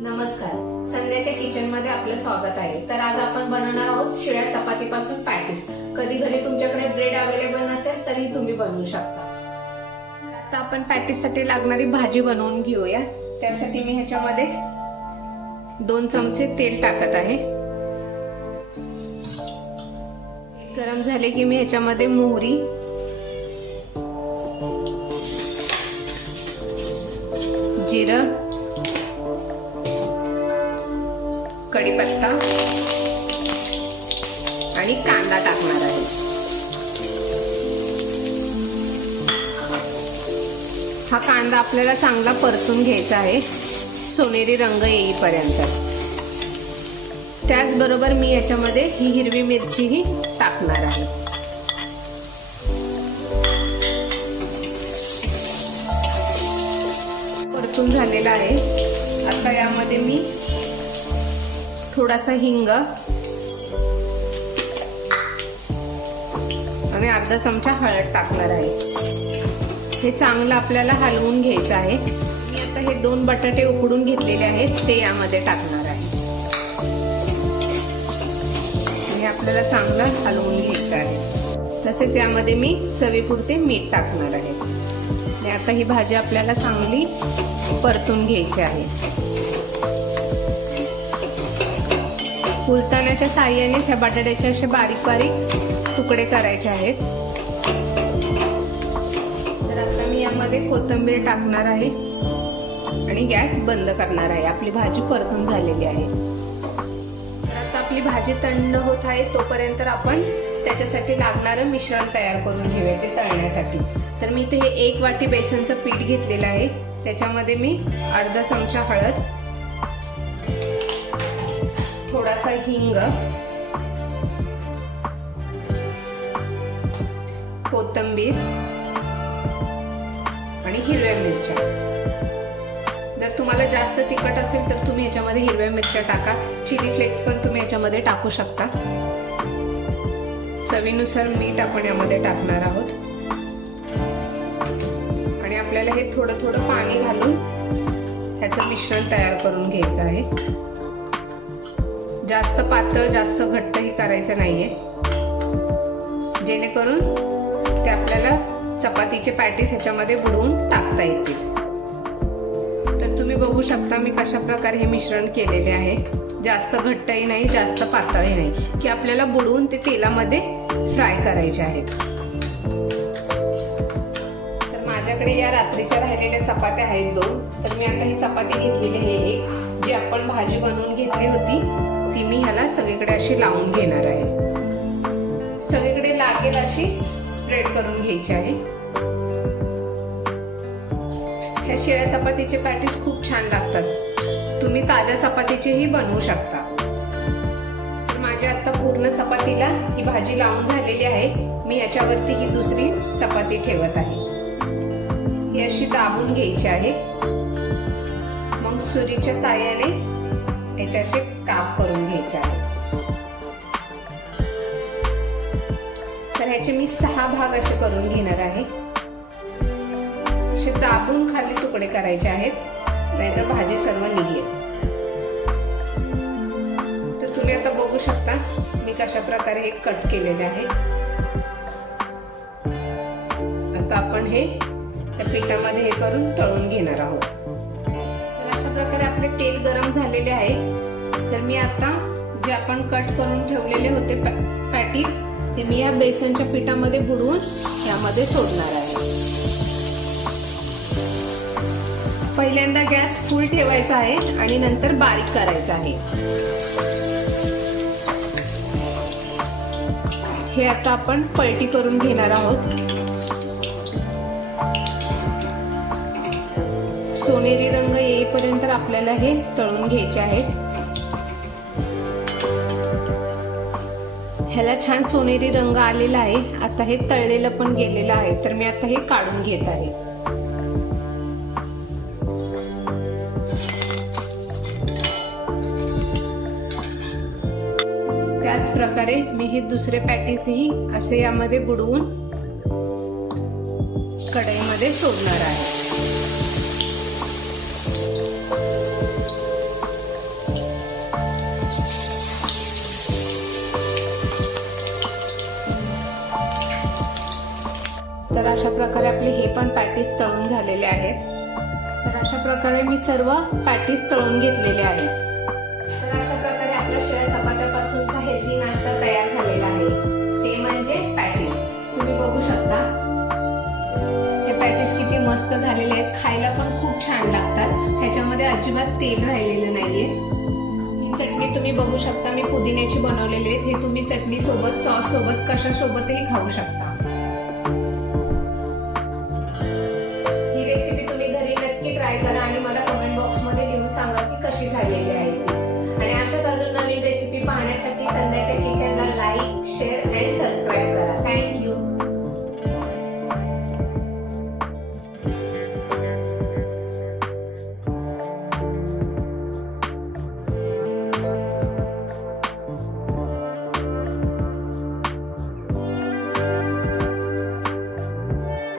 नमस्कार, संध्याच्या किचन मध्ये आपलं स्वागत आहे। तर आज आपण बनवणार आहोत शिळ्या चपातीपासून पॅटीस। कधी घरी तुमच्याकडे ब्रेड अवेलेबल नसेल तरी तुम्ही बनवू शकता। आता आपण पॅटीस साठी लागणारी भाजी बनवून घेऊया। त्यासाठी मी ह्याच्यामध्ये 2 चमचे तेल टाकत आहे। तेल गरम झाले की मी ह्याच्यामध्ये मोहरी, जिरं, कढीपत्ता आणि कांदा टाकणार आहे। हा कांदा आपल्याला चांगला परतून घ्यायचा आहे, सोनेरी रंग येईपर्यंत। त्याचबरोबर मी याच्यामध्ये ही हिरवी मिरचीही टाकणार आहे। परतून झालेला आहे। आता यामध्ये मी थोडासा हिंग आणि अर्धा चमचा हळद टाकणार आहे। हे चांगलं आपल्याला हलवून घ्यायचं आहे। मी आता हे 2 बटाटे उकडून घेतलेले आहेत ते यामध्ये टाकणार आहे आणि आपल्याला चांगलं हलवून घ्यायचं आहे। तसेच यामध्ये मी चवीपुरते मीठ टाकणार आहे आणि आता ही भाजी आपल्याला चांगली परतून घ्यायची आहे। फुलतानाच्या साहाय्याने ह्या बटाट्याचे असे बारीक बारीक तुकडे करायचे आहेत। तर आता मी यामध्ये कोथिंबीर टाकणार आहे आणि गॅस बंद करणार आहे। आपली भाजी परतून झालेली आहे। तर आता आपली भाजी थंड होत आहे, तोपर्यंत आपण त्याच्यासाठी लागणारं मिश्रण तयार करून घेऊया ते तळण्यासाठी। तर मी इथे 1 वाटी बेसनचं पीठ घेतलेलं आहे। त्याच्यामध्ये मी अर्धा चमचा हळद, थोडासा हिंग, कोथिंबीर आणि हिरव्या मिरच्या। जर तुम्हाला जास्त तिखट असेल तर तुम्ही याच्यामध्ये हिरव्या मिरच्या टाका। चिली फ्लेक्स पण तुम्ही याच्यामध्ये टाकू शकता। चवीनुसार मीठ आपण यामध्ये टाकणार आहोत आणि आपल्याला हे थोडं थोडं पाणी घालून ह्याचं मिश्रण तयार करून घ्यायचं आहे। जास्त पातळ जास्त घट्टही करायचं नाहीये, जेणेकरून ते आपल्याला चपातीचे पॅटीस ह्याच्यामध्ये बुडवून टाकता येतील। तर तुम्ही बघू शकता मी कशा प्रकारे हे मिश्रण केलेले आहे। जास्त घट्टही नाही जास्त पातळही नाही, की आपल्याला बुडवून ते तेलामध्ये फ्राय करायचे आहेत। तर माझ्याकडे या रात्रीच्या राहिलेल्या चपात्या आहेत 2। तर मी आता ही चपाती घेतलेली आहे एक, जी आपण भाजी बनवून घेतली होती ती मी ह्याला सगळीकडे अशी लावून घेणार आहे। सगळीकडे लागेल अशी स्प्रेड करून घ्यायची आहे। ह्या शिळ्या चपातीचे पॅटीस खूप छान लागतात। तुम्ही ताज्या चपातीचेही बनवू शकता। तर माझ्या आता पूर्ण चपातीला ही भाजी लावून झालेली आहे। मी ह्याच्यावरती ही दुसरी चपाती ठेवत आहे। ही अशी दाबून घ्यायची आहे, मग सुरीच्या साहाय्याने याचे असे काप करून घ्यायचे आहे। तर ह्याचे मी 6 भाग असे करून घेणार आहे। असे दाबून खाली तुकडे करायचे आहेत, नाहीतर भाजी सर्व निघेल। तर तुम्ही आता बघू शकता मी कशा प्रकारे हे कट केलेले आहे। आता आपण हे त्या पिठामध्ये हे करून तळून घेणार आहोत। तर अशा प्रकारे आपले तेल गरम झालेले आहे। तर मी आता जे आपण कट करून ठेवलेले होते पॅटीस ते मी या बेसनच्या पिठामध्ये बुडवून यामध्ये सोडणार आहे। पहिल्यांदा गॅस फुल ठेवायचा आहे आणि नंतर बारीक करायचा आहे। हे आता आपण पलटी करून घेणार आहोत। सोनेरी रंग येईपर्यंत आपल्याला हे तळून घ्यायचे आहेत। ह्याला छान सोनेरी रंग आलेला आहे। आता हे तळलेलं पण गेलेलं आहे। तर मी आता हे काढून घेत आहे। त्याच प्रकारे मी हे दुसरे पॅटीसही असे यामध्ये बुडवून कढईमध्ये सोडणार आहे। आपले हे पण पॅटीस तळून झालेले आहेत. तर अशा प्रकारे मी सर्व पॅटीस तळून घेतलेले आहेत. तर अशा प्रकारे आपल्या शिळ्या चपात्यापासूनचा हेल्दी नाश्ता तयार झालेला आहे, ते म्हणजे पॅटीस. तुम्ही बघू शकता हे पॅटीस किती मस्त झालेले आहेत. खायला पण खूप छान लागतात. ह्याच्यामध्ये अजिबात तेल राहिलेलं नाहीये. ही चटणी तुम्ही बघू शकता मी पुदिन्याची बनवलेली आहे. हे तुम्ही चटणी सोबत, सॉस सोबत, कशा सोबतही खाऊ शकता. ही रेसिपी तुम्ही घरी नक्की ट्राय करा आणि मला कमेंट बॉक्स मध्ये लिहून सांगा की कशी झालेली आहे ती. आणि अशाच अजून नवीन रेसिपी पाहण्यासाठी संध्याच्या किचनला लाईक, शेअर